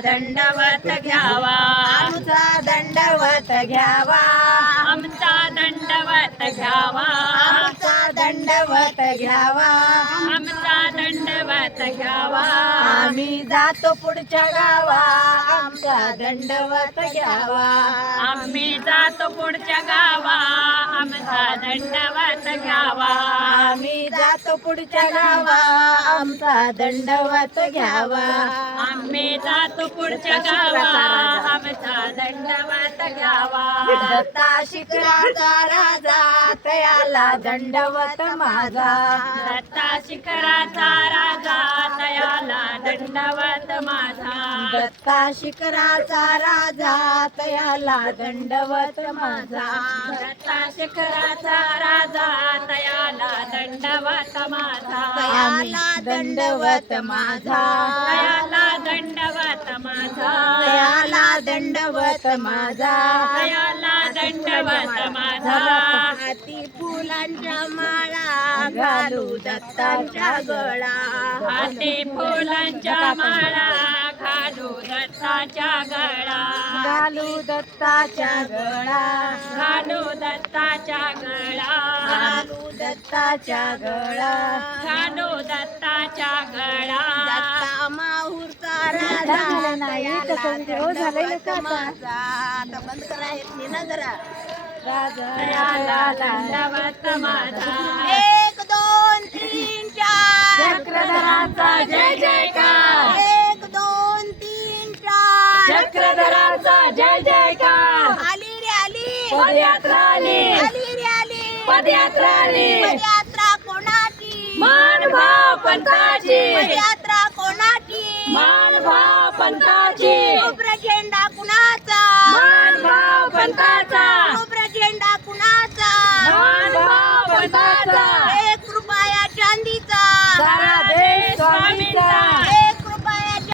दंडवत घ्यावा. आमचा दंडवत घ्यावा. आमचा दंडवत घ्यावा. आमचा दंडवत घ्यावा. आमचा दंडवत घ्यावा. आम्ही जातो पुढच्या गावा. आमचा दंडवत घ्यावा. आम्ही जातो पुढच्या गावा. आमचा दंडवत घ्यावा. पुढच्या गावा आमचा दंडवत घ्यावा. आम्ही जातो पुढच्या गावा आमचा दंडवत घ्यावा. दत्ता शिखराचा राजा तयाला दंडवत माझा. दत्ता शिखराचा राजा तयाला दंडवत माझा. दत्ता शिखराचा राजा तयाला दंडवत माझा. दत्ता शिखराचा राजा दंडवत माझा. दंडवत माझा. तयाला दंडवत माझा. तयाला दंडवत माझा. तयाला दंडवत माझा. हाती फुलांच्या माळा घालू दत्तांच्या गळा. हाती फुलांच्या माळा घालू दत्ताच्या गळा. घालू दत्ताच्या गळा. घालू दत्ताच्या गळा. घालू दत्ताच्या गळा. घालू दत्ताच्या गळा. दत्ता माहूरचा राजा. तयाला माझा आता बंद करा हे ना जरा. माझा. एक दोन तीन चार. चक्रधराचा जय जयकार एक दोन तीन चार. चक्रधराचा जय जयकार आली रे आली. पदयात्रा आली. आली रे आली पदयात्रा पदयात्रा कोणाची? मान भाव पंथाची. पदयात्रा